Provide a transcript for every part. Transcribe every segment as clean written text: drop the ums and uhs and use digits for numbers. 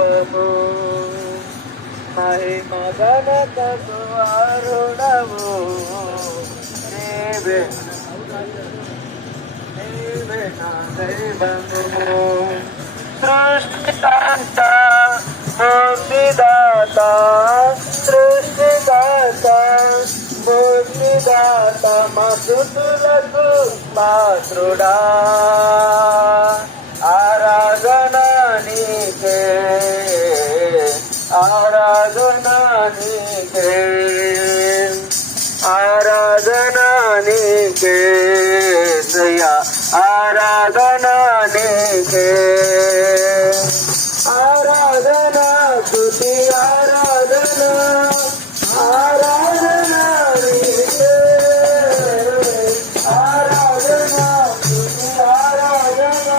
వైభవము మహిమ ఘనతకు అరుణము నీవే నా దైవము సృష్టికర్త ముక్తిదాత సృష్టికర్త ముక్తిదాత మధుతులకు పాత్రుడా ఆరాధన నీకే ఆరాధన నీకే ఆరాధన నీకే దయా ఆరాధన నీకే ఆరాధన స్తుతి ఆరాధన ఆరాధన నీకే ఆరాధన స్తుతి ఆరాధన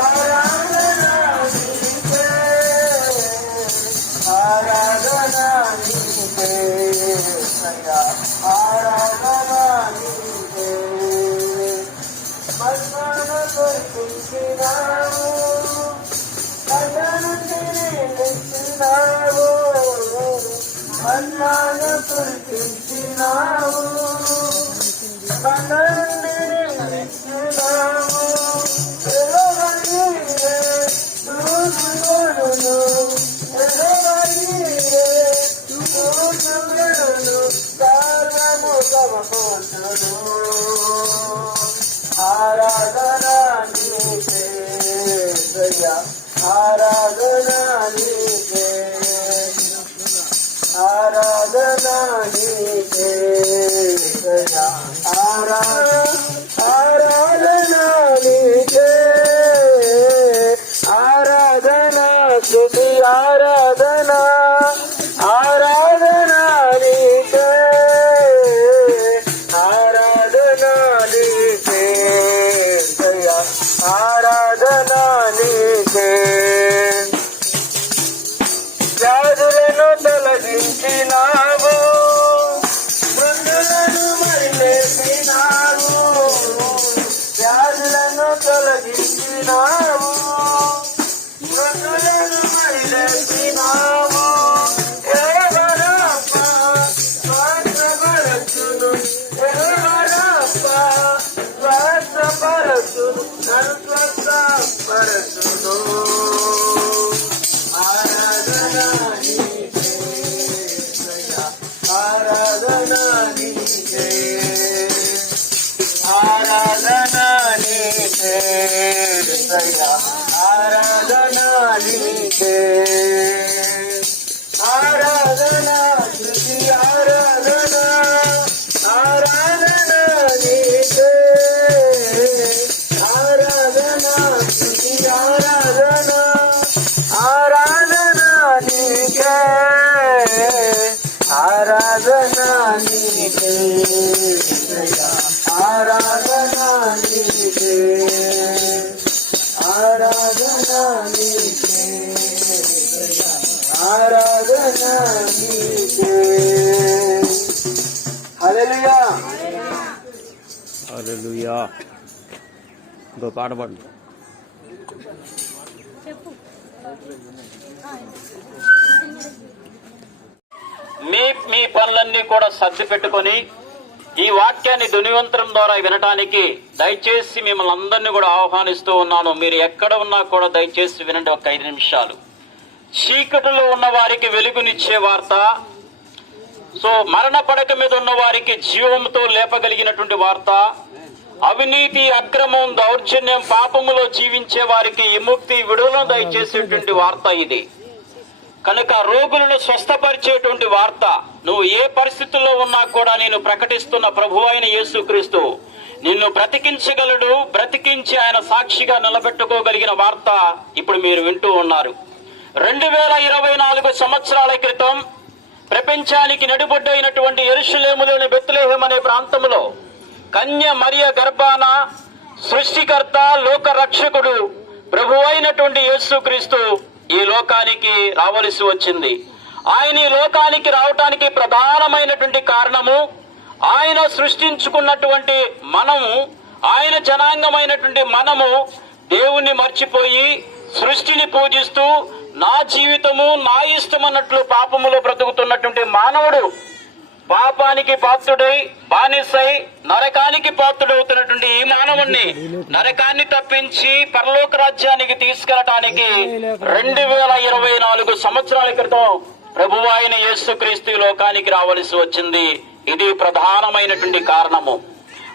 ఆరాధన నీకే ఆరాధన నీకే దయా ఆరాధన నీకే మన్నాన కురిపించినావు మన్నాన కురిపించినావు మన్నాను సర్వము సమకూర్చును ఆరాధన నీకే దయా ఆరాధన నీకే ఆరాధన నీకే దయా ఆరాధన నీకే ఆరాధన స్తుతి ఆరాధన ఆరాధన నీకే ఆరాధన నీకే దయా ఆరాధన నీకే వ్యాధులను తొలగించినావు మృతులను మరిలేపినావు వ్యాధులను తొలగించినావు మృతులను మరిలేపినావు ఎవరప్ప స్వార్థపరచును ఎవరప్ప స్వార్థపరచును నన్ను స్వార్థపరచును ఆరాధన నీకే దయా ఆరాధన నీకే ఆరాధన నీకే దయా ఆరాధన నీకే ఆరాధన స్తుతి ఆరాధన ఆరాధన నీకే ఆరాధన స్తుతి ఆరాధన ఆరాధన నీకే ఆరాధన నీకే దయా ఆరాధన నీకే ఆరాధన నీకే దయా ఆరాధన నీకే హల్లెలూయా హల్లెలూయా ఇంకో పాట పాడు మీ పనులన్నీ కూడా సర్ది పెట్టుకొని ఈ వాక్యాన్ని ధ్వనివంతరం ద్వారా వినటానికి దయచేసి మిమ్మల్ని అందరినీ కూడా ఆహ్వానిస్తూ ఉన్నాను. మీరు ఎక్కడ ఉన్నా కూడా దయచేసి వినండి. ఒక 5 నిమిషాలు. చీకటిలో ఉన్న వారికి వెలుగునిచ్చే వార్త, మరణ పడక మీద ఉన్న వారికి జీవంతో లేపగలిగినటువంటి వార్త, అవినీతి అక్రమం దౌర్జన్యం పాపములో జీవించే వారికి విముక్తి విడుదలను దయచేసేటువంటి వార్త ఇది. కనుక రోగులను స్వస్థపరిచేటువంటి వార్త, నువ్వు ఏ పరిస్థితుల్లో ఉన్నా కూడా నేను ప్రకటిస్తున్న ప్రభు అయిన యేసుక్రీస్తు నిన్ను బ్రతికించగలడు, బ్రతికించి ఆయన సాక్షిగా నిలబెట్టుకోగలిగిన వార్త ఇప్పుడు మీరు వింటూ ఉన్నారు. 2024 సంవత్సరాల క్రితం ప్రపంచానికి నడిబొడ్డైనటువంటి యెరూషలేములోని బెత్లెహేము అనే ప్రాంతంలో కన్య మరియ గర్భాన సృష్టికర్త లోక రక్షకుడు ప్రభు అయినటువంటి యేసుక్రీస్తు ఈ లోకానికి రావలసి వచ్చింది. ఆయన ఈ లోకానికి రావటానికి ప్రధానమైనటువంటి కారణము, ఆయన సృష్టించుకున్నటువంటి మనము, ఆయన జనాంగమైనటువంటి మనము దేవుణ్ణి మర్చిపోయి సృష్టిని పూజిస్తూ నా జీవితము నా ఇష్టం అన్నట్లు పాపములో బ్రతుకుతున్నటువంటి మానవుడు పాపానికి పాత్రుడై బానిసై నరకానికి పాత్రుడవుతున్నటువంటి ఈ మానవుణ్ణి నరకాన్ని తప్పించి పరలోక రాజ్యానికి తీసుకెళ్ళటానికి 2024 సంవత్సరాల క్రితం ప్రభువు అయిన యేసుక్రీస్తు లోకానికి రావలసి వచ్చింది. ఇది ప్రధానమైనటువంటి కారణము.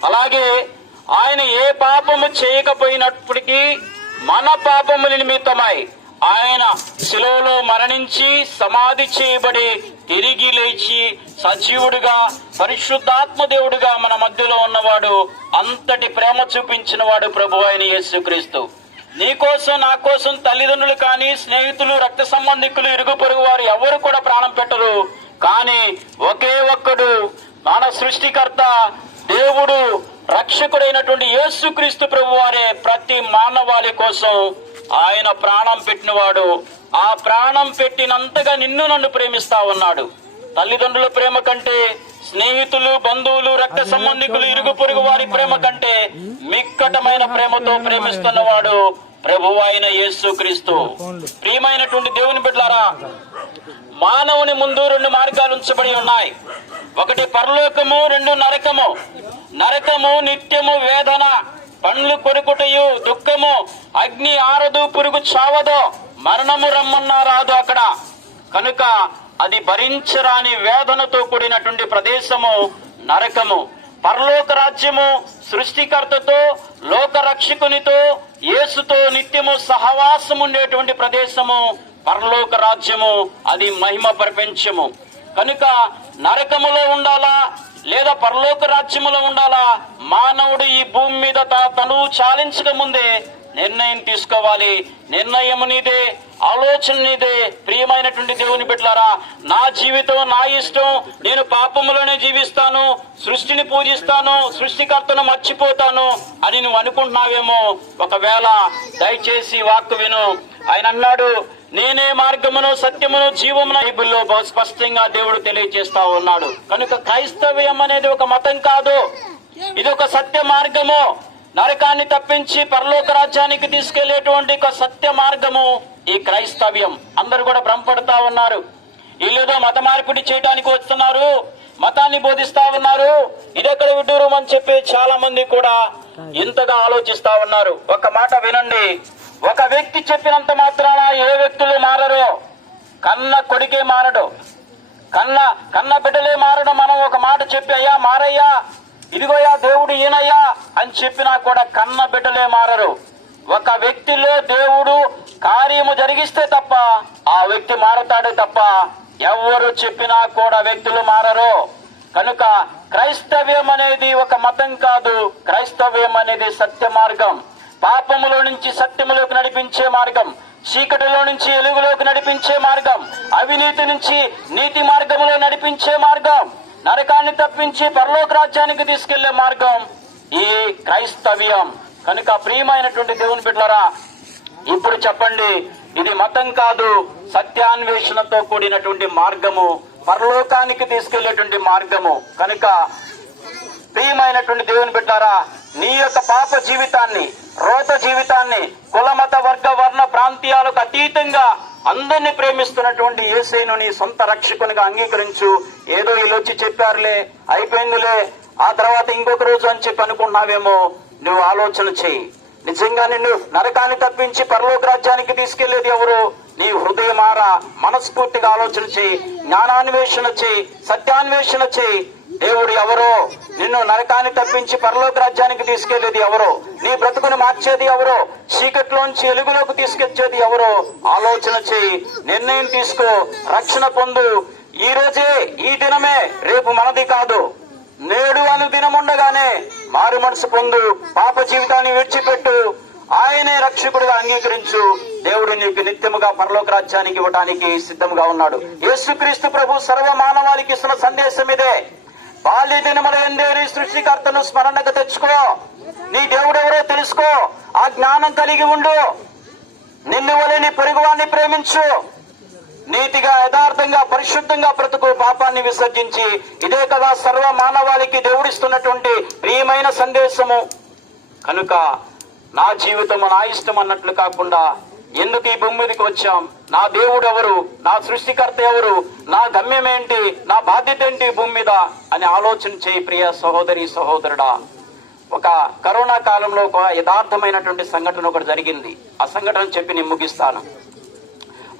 అలాగే ఆయన ఏ పాపము చేయకపోయినప్పటికీ మన పాపముల నిమిత్తమై ఆయన శిలువలో మరణించి సమాధి చేయబడి తిరిగి లేచి సజీవుడిగా పరిశుద్ధాత్మ దేవుడిగా మన మధ్యలో ఉన్నవాడు. అంతటి ప్రేమ చూపించిన వాడు ప్రభువు అయిన యేసుక్రీస్తు. నీ కోసం నా కోసం తల్లిదండ్రులు కానీ స్నేహితులు రక్త సంబంధికులు ఇరుగు పొరుగు వారు ఎవరు కూడా ప్రాణం పెట్టరు. కానీ ఒకే ఒక్కడు మన సృష్టికర్త దేవుడు రక్షకుడైనటువంటి యేసుక్రీస్తు ప్రభు వారే ప్రతి మానవాళి కోసం ఆయన ప్రాణం పెట్టినవాడు. ఆ ప్రాణం పెట్టినంతగా నిన్ను నన్ను ప్రేమిస్తా ఉన్నాడు. తల్లిదండ్రుల ప్రేమ కంటే, స్నేహితులు బంధువులు రక్త సంబంధికులు ఇరుగు పొరుగు వారి ప్రేమ కంటే మిక్కటమైన ప్రేమతో ప్రేమిస్తున్నవాడు ప్రభువు అయిన యేసుక్రీస్తు. ప్రియమైనటువంటి దేవుని బిడ్డలారా, మానవుని ముందు 2 మార్గాలు ఉంచబడి ఉన్నాయి. ఒకటి పరలోకము, 2 నరకము. నరకము నిత్యము వేదన, పండ్లు కొరుకుటయు, దుఃఖము, అగ్ని ఆరదు, పురుగు చావదో, మరణము రమ్మన్నా రాదు అక్కడ. కనుక అది భరించరాని వేదనతో కూడినటువంటి ప్రదేశము నరకము. పరలోక రాజ్యము సృష్టికర్తతో, లోక రక్షకునితో, యేసుతో నిత్యము సహవాసం ఉండేటువంటి ప్రదేశము పరలోక రాజ్యము. అది మహిమ ప్రపంచము. కనుక నరకములో ఉండాలా లేదా పరలోక రాజ్యములో ఉండాలా? మానవుడు ఈ భూమి మీద తను చాలించక ముందే నిర్ణయం తీసుకోవాలి. నిర్ణయం నీదే, ఆలోచన నీదే. ప్రియమైనటువంటి దేవుని బిడ్డలారా, నా జీవితం నా ఇష్టం, నేను పాపములోనే జీవిస్తాను, సృష్టిని పూజిస్తాను, సృష్టికర్తను మర్చిపోతాను అని నువ్వు అనుకుంటున్నావేమో. ఒకవేళ దయచేసి వాక్కు విను. ఆయన అన్నాడు, నేనే మార్గమును సత్యమును జీవమును. బైబిల్లో బహు స్పష్టంగా దేవుడు తెలియజేస్తా ఉన్నాడు. కనుక క్రైస్తవ్యం అనేది ఒక మతం కాదు, ఇది ఒక సత్య మార్గము. నరకాన్ని తప్పించి పరలోక రాజ్యానికి తీసుకెళ్లేటువంటి ఒక సత్య మార్గము ఈ క్రైస్తవ్యం. అందరూ కూడా భ్రమపడతా ఉన్నారు. వీళ్ళేదో మత మార్పిడి చేయడానికి వస్తున్నారు, మతాన్ని బోధిస్తా ఉన్నారు, ఇదెక్కడ విడ్డూరం అని చెప్పి చాలా మంది కూడా ఇంతగా ఆలోచిస్తా ఉన్నారు. ఒక మాట వినండి. ఒక వ్యక్తి చెప్పినంత మాత్రాన ఏ వ్యక్తులు మారరు. కన్న కొడుకే మారడు, కన్న బిడ్డలే మారడు. మనం ఒక మాట చెప్పి అయ్యా మారయ్యా, ఇదిగోయా దేవుడు ఈయనయ్యా అని చెప్పినా కూడా కన్న బిడ్డలే మారరు. ఒక వ్యక్తిలో దేవుడు కార్యము జరిగిస్తే తప్ప ఆ వ్యక్తి మారతాడే తప్ప ఎవరు చెప్పినా కూడా వ్యక్తులు మారరు. కనుక క్రైస్తవ్యం అనేది ఒక మతం కాదు, క్రైస్తవ్యం అనేది సత్య మార్గం. పాపములో నుంచి సత్యములోకి నడిపించే మార్గం, చీకటిలో నుంచి వెలుగులోకి నడిపించే మార్గం, అవినీతి నుంచి నీతి మార్గములో నడిపించే మార్గం, నరకాన్ని తప్పించి పరలోక రాజ్యానికి తీసుకెళ్లే మార్గం ఈ క్రైస్తవ్యం. కనుక ప్రియమైనటువంటి దేవుని బిడ్డలారా, ఇప్పుడు చెప్పండి, ఇది మతం కాదు, సత్యాన్వేషణతో కూడినటువంటి మార్గము, పరలోకానికి తీసుకెళ్లేటువంటి మార్గము. కనుక ప్రియమైనటువంటి దేవుని బిడ్డలారా, నీ యొక్క పాప జీవితాన్ని, రోత జీవితాన్ని, కుల మత వర్గ వర్ణ ప్రాంతీయాలకు అతీతంగా అందరినీ ప్రేమిస్తున్నటువంటి యేసును నీ సొంత రక్షకునిగా అంగీకరించు. ఏదో వీళ్ళు వచ్చి చెప్పారులే, అయిపోయిందిలే, ఆ తర్వాత ఇంకొక రోజు అని చెప్పి అనుకున్నావేమో. నువ్వు ఆలోచన చెయ్యి. నిజంగా నిన్ను నరకాన్ని తప్పించి పరలోక రాజ్యానికి తీసుకెళ్లేది ఎవరు? నీ హృదయమారా మనస్ఫూర్తిగా ఆలోచన చెయ్యి, జ్ఞానాన్వేషణ చెయ్యి, సత్యాన్వేషణ చెయ్యి. దేవుడు ఎవరో? నిన్ను నరకాన్ని తప్పించి పరలోక రాజ్యానికి తీసుకెళ్లేది ఎవరో? నీ బ్రతుకును మార్చేది ఎవరో? చీకట్లోంచి వెలుగులోకి తీసుకొచ్చేది ఎవరో? ఆలోచన చెయ్యి, నిర్ణయం తీసుకో, రక్షణ పొందు. ఈ రోజే, ఈ దినమే రేపు మనది కాదు. నేడు అను దినం ఉండగానే మారు మనసు పొందు, పాప జీవితాన్ని విడిచిపెట్టు, ఆయనే రక్షకుడిగా అంగీకరించు. దేవుడు నీకు నిత్యముగా పరలోక రాజ్యానికి ఇవ్వడానికి సిద్ధంగా ఉన్నాడు. యేసుక్రీస్తు ప్రభు సర్వ మానవాళికి ఇస్తున్న సందేశం ఇదే. బాల్య దినముల యందే నీ సృష్టికర్తను స్మరణకు తెచ్చుకో, నీ దేవుడెవరో తెలుసుకో, ఆ జ్ఞానం కలిగి ఉండు. నిన్ను వలె నీ పొరుగువాన్ని ప్రేమించు, నీతిగా యథార్థంగా పరిశుద్ధంగా బ్రతుకు, పాపాన్ని విసర్జించి. ఇదే కదా సర్వ మానవాళికి దేవుడిస్తున్నటువంటి ప్రియమైన సందేశము. కనుక నా జీవితము నా ఇష్టం అన్నట్లు కాకుండా ఎందుకు ఈ భూమి మీదకి వచ్చాం, నా దేవుడు ఎవరు, నా సృష్టికర్త ఎవరు, నా గమ్యం ఏంటి, నా బాధ్యత ఏంటి ఈ భూమి మీద అని ఆలోచన చేయి ప్రియ సహోదరి సహోదరుడా. ఒక కరోనా కాలంలో ఒక యథార్థమైనటువంటి సంఘటన ఒకటి జరిగింది. ఆ సంఘటన చెప్పి నేను ముగిస్తాను.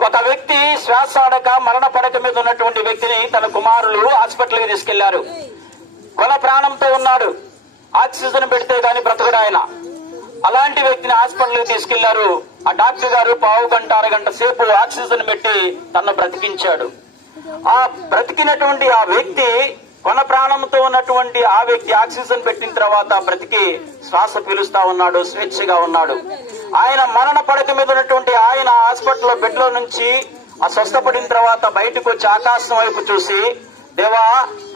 ఒక వ్యక్తి శ్వాస ఆడక మరణ పడక మీద ఉన్నటువంటి వ్యక్తిని తన కుమారులు హాస్పిటల్కి తీసుకెళ్లారు. కొన ప్రాణంతో ఉన్నాడు, ఆక్సిజన్ పెడితే గాని బ్రతకడు ఆయన. అలాంటి వ్యక్తిని హాస్పిటల్కి తీసుకెళ్లారు. ఆ డాక్టర్ గారు పావు గంట అరగంట సేపు ఆక్సిజన్ పెట్టి తనను బ్రతికించాడు. ఆ బ్రతికినటువంటి ఆ వ్యక్తి, కొన ప్రాణంతో ఉన్నటువంటి ఆ వ్యక్తి ఆక్సిజన్ పెట్టిన తర్వాత బ్రతికి శ్వాస పీలుస్తా ఉన్నాడు, స్వేచ్ఛగా ఉన్నాడు. ఆయన మరణ పడక మీద ఉన్నటువంటి ఆయన హాస్పిటల్ బెడ్ లో నుంచి ఆ స్వస్థపడిన తర్వాత బయటకు వచ్చి ఆకాశం వైపు చూసి, దేవా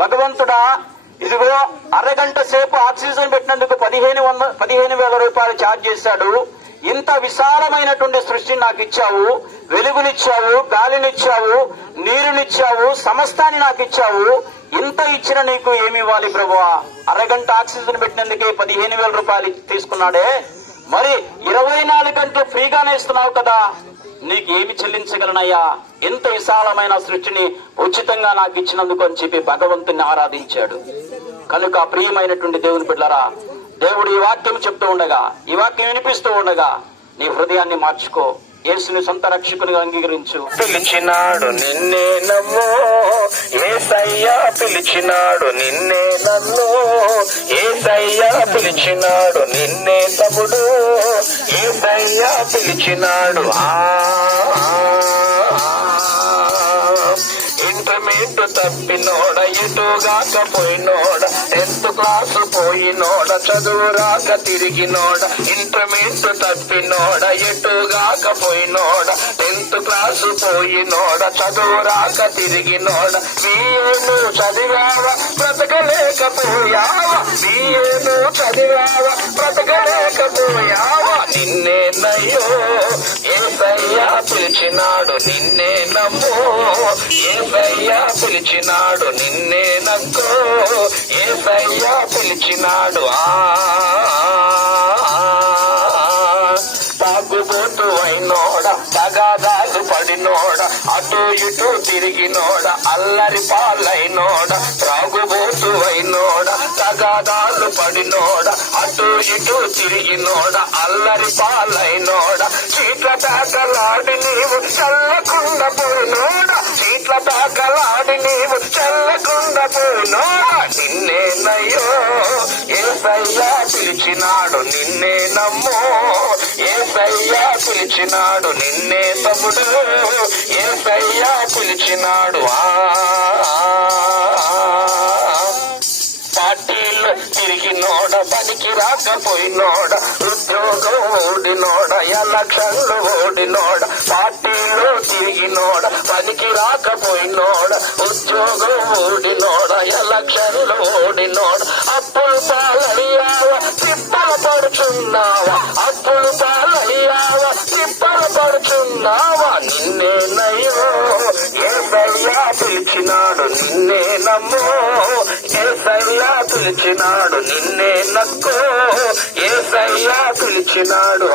భగవంతుడా, ఇదిగో అరగంట సేపు ఆక్సిజన్ పెట్టినందుకు 15,000 రూపాయలు ఛార్జ్ చేశాడు. ఇంత విశాలమైనటువంటి సృష్టిని నాకు ఇచ్చావు, వెలుగునిచ్చావు, గాలినిచ్చావు, నీరునిచ్చావు, సమస్తాన్ని నాకు ఇచ్చావు. ఇంత ఇచ్చిన నీకు ఏమి ఇవ్వాలి ప్రభువా? అరగంట ఆక్సిజన్ పెట్టినందుకే 15,000 రూపాయలు తీసుకున్నాడే, మరి 24 గంటలు ఫ్రీగానే ఇస్తున్నావు కదా, నీకు ఏమి చెల్లించగలనయ్యా? ఎంత విశాలమైన సృష్టిని ఉచితంగా నాకు ఇచ్చినందుకు అని చెప్పి భగవంతుని ఆరాధించాడు. కనుక ప్రియమైనటువంటి దేవుని బిడ్డలారా, దేవుడు ఈ వాక్యం చెప్తూ ఉండగా, ఈ వాక్యం వినిపిస్తూ ఉండగా నీ హృదయాన్ని మార్చుకో, యేసుని సొంత రక్షకునిగా అంగీకరించు. పిలిచినాడు నిన్నే నమ్ము, యేసయ్య పిలిచినాడు నిన్నే నన్ను, యేసయ్య పిలిచినాడు నిన్నే తమ్ముడు, యేసయ్య పిలిచినాడు. ఇంటర్మీడియట్ తప్పినోడ, ఎటుగాక పోయినోడ, 10th క్లాసు పోయినోడ, చదువు రాక తిరిగినోడ. ఇంటర్మీడియట్ తప్పినోడ, ఎటుగాక పోయినోడ, 10th క్లాసు పోయినోడ, చదువు రాక తిరిగినోడ. బిఏను చదివావా బ్రతకలేకపోయావా, బిఏను చదివావా బ్రతకలేకపోయావా, నిన్నే నయ్యో యేసయ్య పిలిచినాడు నిన్నే నమ్ము, యేసయ్య పిలిచినాడు నిన్నే నక్కో, యేసయ్య పిలిచినాడు. తాగుబోతు అయినోడ, తగాదాలు పడినోడ, అటు ఇటు తిరిగినోడ, అల్లరి పాలైనోడ. త్రాగుబోతు అయినోడ, తగాదాలు పడినోడ, అటు ఇటు తిరిగినోడ, అల్లరి పాలైనోడ. చీట్ల తాకలాడి నీవు చల్లకుండా పోయినోడ, చీట్ల తాకలాడి నీవు చల్లకుండా పోయినోడ, నిన్నే నయ్యో యేసయ్య పిలిచినాడు నిన్నే నమ్ము, యేసయ్య పిలిచినాడు నిన్నే తమ్ముడు, యేసయ్య పిలిచినాడు. పార్టీలు తిరిగినోడ, పనికి రాకపోయినోడ, ఉద్యోగం ఓడినోడ, ఎలక్షన్లు ఓడినోడ. పార్టీలో తిరిగినోడ, పనికి రాకపోయినోడ, ఉద్యోగం ఓడినోడ, ఎలక్షన్లు ఓడినోడ. అప్పులు పాలయ్యావా, తిప్పలు పడుచున్నావా, అప్పులు పాలయ్యావా, తిప్పలు పడుచున్నావా, నిన్నే నయ్యో యేసయ్య పిలిచినాడు నిన్నే నమ్ము, యేసయ్య పిలిచినాడు నిన్నే నక్కో, యేసయ్య పిలిచినాడు.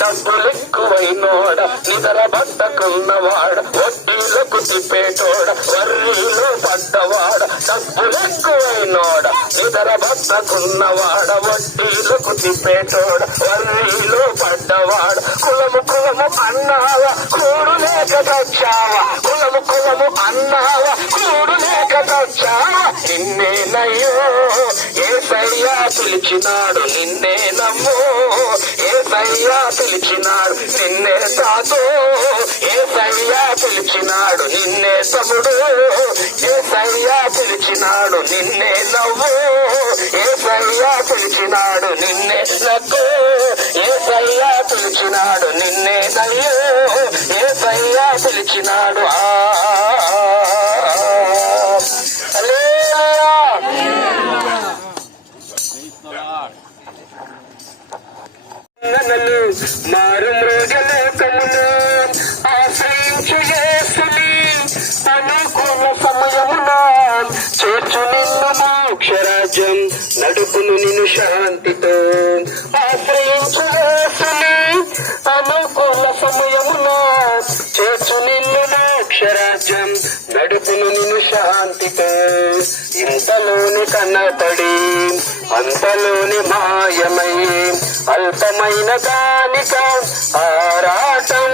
డబ్బులెక్కువైనోడ, నిద్ర బట్టకున్నవాడ, వడ్డీలకు తిప్పేటోడ, వర్రీలో పడ్డవాడ. డబ్బులెక్కువైనోడ, నిద్ర బట్టకున్నవాడ, వడ్డీలకు తిప్పేటోడ, వర్రీలో పడ్డవాడ. కులము కులము అన్నావా, కూడు లేక తెచ్చావా, కులము కులము అన్నావా, కూడు లేక తెచ్చావా, నిన్నే నయ్యో యేసయ్య పిలిచినాడు నిన్నే నమ్ము, యేసయ్య పిలిచినాడు నిన్నే తాతో, యేసయ్య పిలిచినాడు నిన్నే తమ్ముడు, యేసయ్య పిలిచినాడు నిన్నే నవ్వు, యేసయ్య పిలిచినాడు నిన్నే నవ్వు, యేసయ్య పిలిచినాడు నిన్నే నవ్వు, యేసయ్య పిలిచినాడు. మారు మృగలోకమును ఆశ్రయించు యేసుని అనుకూల సమయమున చేర్చు నిన్ను మోక్షరాజ్యం నడుపును నిన్ను శాంతితో ఆశ్రయించు యేసుని అనుకూల సమయమున చేర్చు నిన్ను మోక్షరాజ్యం నడుపును నిన్ను శాంతితో ఇంతలోని కన్నపడి అంతలోని మాయమై అల్పమైన దానిక ఆరాటం